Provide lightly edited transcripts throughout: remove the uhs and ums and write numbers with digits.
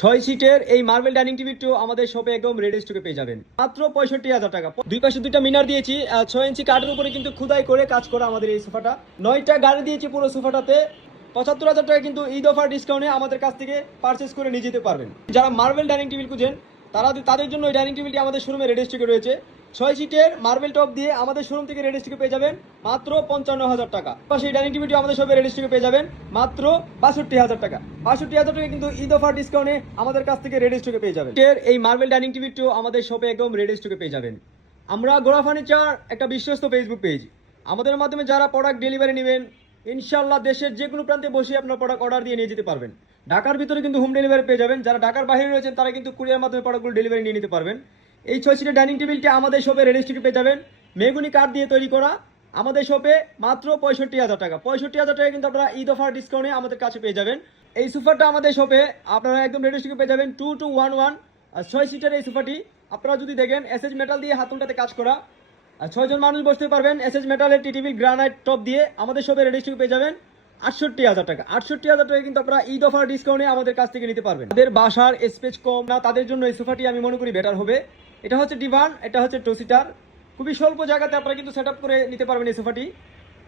6 সিটের এই marble dining টেবিলটিও আমাদের শপে একদম রেডি স্টকে পেয়ে যাবেন মাত্র 65,000 টাকা। দুই পাশে দুইটা মিনার দিয়েছি, 6 ইঞ্চি কাঠের উপরে কিন্তু খোদাই করে কাজ করা আমাদের এই সোফাটা। 9টা গাড়ি দিয়েছি পুরো সোফাটাতে। 75,000 টাকা কিন্তু ঈদ অফার ডিসকাউন্টে আমাদের কাছ থেকে পারচেস করে নিয়ে যেতে পারবেন। যারা মার্বেল ডাইনিং টেবিল খুঁজেন তাদের জন্য এই ডাইনিং টেবিলটি আমাদের শোরুমে রেডি স্টকে রয়েছে। 6 সিটের মার্বেল টপ দিয়ে আমাদের শোরুম থেকে রেডি স্টকে পেয়ে যাবেন মাত্র 55,000 টাকা। সেই ডাইনিং টেবিলটি আমাদের শপে রেডি স্টকে পেয়ে যাবেন মাত্র 62,000 টাকা। 62,000 টাকা কিন্তু ঈদ অফার ডিসকাউন্টে আমাদের কাছ থেকে রেডি স্টকে পেয়ে যাবেন। এই মার্বেল ডাইনিং টেবিলটিও আমাদের শপে একদম রেডি স্টকে পেয়ে যাবেন। আমরা গোড়া ফার্নিচার একটা বিশ্বস্ত ফেসবুক পেজ, আমাদের মাধ্যমে যারা প্রোডাক্ট ডেলিভারি নেবেন ইনশাল্লাহ দেশের যে কোনো প্রান্তে বসে আপনার প্রোডাক্ট অর্ডার দিয়ে নিয়ে যেতে পারবেন। ঢাকার ভিতরে কিন্তু হোম ডেলিভারি পেয়ে যাবেন। যারা ঢাকার বাইরে রয়েছেন তারা কিন্তু কুরিয়ার মাধ্যমে প্রোডাক্টগুলো ডেলিভারি নিয়ে নিতে পারবেন। এই 6 সিটের ডাইনিং টেবিলটি আমাদের শপে রেডি স্টকে পেয়ে যাবেন মেহগুনি কাঠ দিয়ে তৈরি করা আমাদের শপে মাত্র 65,000 টাকা। 65,000 টাকা কিন্তু আপনারা ঈদ অফার ডিসকাউন্টে আমাদের কাছে পেয়ে যাবেন। এই সোফাটা আমাদের শপে আপনারা একদম রেডি স্টকে পেয়ে যাবেন 2211। 6 সিটের এই সোফাটি আপনারা যদি দেখেন এসএস মেটাল দিয়ে হাতুলটাতে কাজ করা, 6 জন মানুষ বসতে পারবেন। এসএস মেটালের টিটিভিল গ্রানাইট টপ দিয়ে আমাদের শপে রেডি স্টকে পেয়ে যাবেন 68,000 টাকা। 68,000 টাকা কিন্তু আপনারা ঈদ অফার ডিসকাউন্টে আমাদের কাছ থেকে নিতে পারবেন। তাদের বাসার স্পেস কম না, তাদের জন্য এই সোফাটি আমি মনে করি বেটার হবে। এটা হচ্ছে ডিভান, এটা হচ্ছে 2 সিটার। খুবই স্বল্প জায়গাতে আপনারা কিন্তু সেট আপ করে নিতে পারবেন এই সোফাটি।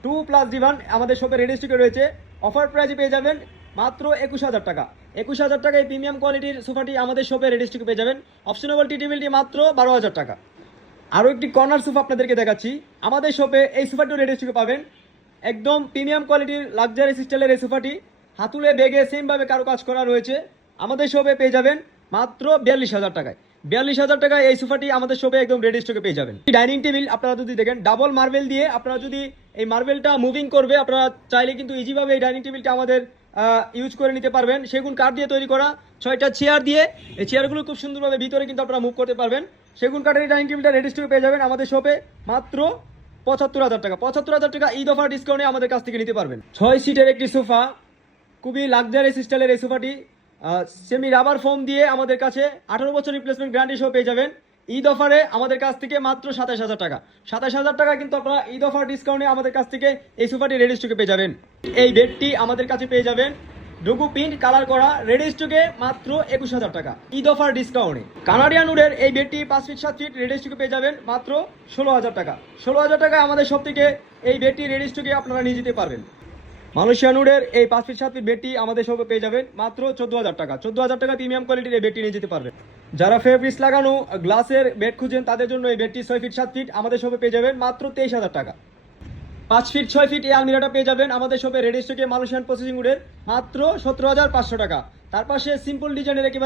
2+ ডিভান আমাদের শপে রেডি স্টকে রয়েছে। অফার প্রাইসে পেয়ে যাবেন মাত্র 21,000 টাকা। 21,000 টাকায় প্রিমিয়াম কোয়ালিটির সোফাটি আমাদের শপে রেডি স্টকে পেয়ে যাবেন। অপশনেবল টি টেবিলটি মাত্র 12,000 টাকা। আরও একটি কর্নার সোফা আপনাদেরকে দেখাচ্ছি। আমাদের শপে এই সোফাটিও রেডি স্টকে পাবেন। একদম প্রিমিয়াম কোয়ালিটির লাক্সারি স্টাইলের এই সোফাটি হাতুলে বেগে সেমভাবে কারো কাজ করা রয়েছে। আমাদের শপে পেয়ে যাবেন মাত্র 42,000 টাকায়। 42,000 টাকায় এই সোফাটি আমাদের শপে একদম রেডি স্টকে পেয়ে যাবেন। ডাইনিং টেবিল আপনারা যদি দেখেন ডাবল মার্বেল দিয়ে, আপনারা যদি এই মার্বেলটা মুভিং করবে আপনারা চাইলে কিন্তু ইজিভাবে এই ডাইনিং টেবিলটা আমাদের ইউজ করে নিতে পারবেন। সেগুন কাঠ দিয়ে তৈরি করা 6টা চেয়ার দিয়ে, এই চেয়ারগুলো খুব সুন্দরভাবে ভিতরে কিন্তু আপনারা মুভ করতে পারবেন। সেগুন কাঠের এই ডাইনিং টেবিলটা রেডি স্টকে পেয়ে যাবেন আমাদের শপে মাত্র 75,000 টাকা। 75,000 টাকা ঈদ অফার ডিসকাউন্টে আমাদের কাছ থেকে নিতে পারবেন। 6 সিটের একটি সোফা, খুবই লাক্সারিয়াস স্টাইলের এই সোফাটি সেমি রাবার ফোম দিয়ে আমাদের কাছে 18 বছর রিপ্লেসমেন্ট গ্যারান্টি সহ পেয়ে যাবেন ঈদ অফারে আমাদের কাছ থেকে মাত্র 27,000 টাকা। 27,000 টাকা কিন্তু আপনারা ঈদ অফার ডিসকাউন্টে আমাদের কাছ থেকে এই সোফাটি রেডি স্টকে পেয়ে যাবেন। এই বেডটি আমাদের কাছে পেয়ে যাবেন ডুগু প্রিন্ট কালার করা রেডি স্টকে মাত্র 21,000 টাকা ঈদ অফার ডিসকাউন্টে। কানাডিয়ান উডের এই বেডটি 5 ফিট 7 ফিট রেডি স্টকে পেয়ে যাবেন মাত্র 16,000 টাকা। 16,000 টাকায় আমাদের সব থেকে এই বেডটি রেডি স্টকে আপনারা নিয়ে যেতে পারবেন। মালয়েশিয়ান উডের এই 5 ফিট 7 ফিট বেডটি আমাদের শপে পেয়ে যাবেন মাত্র 14,000 টাকা। 14,000 টাকা প্রিমিয়াম কোয়ালিটির এই বেডটি নিয়ে যেতে পারবেন। যারা ফেব্রিক্স লাগানো গ্লাসের বেড খুঁজেন তাদের জন্য এই বেডটি 6 ফিট 7 ফিট আমাদের শপে পেয়ে যাবেন মাত্র 23,000 টাকা। 5 ফিট 6 ফিট এই আলমিরাটা পেয়ে যাবেন আমাদের শপে রেডি স্টকে মালয়েশিয়ান প্রসেসিং উডের মাত্র 17,500 টাকা। তার পাশে সিম্পল ডিজাইনের একেবারে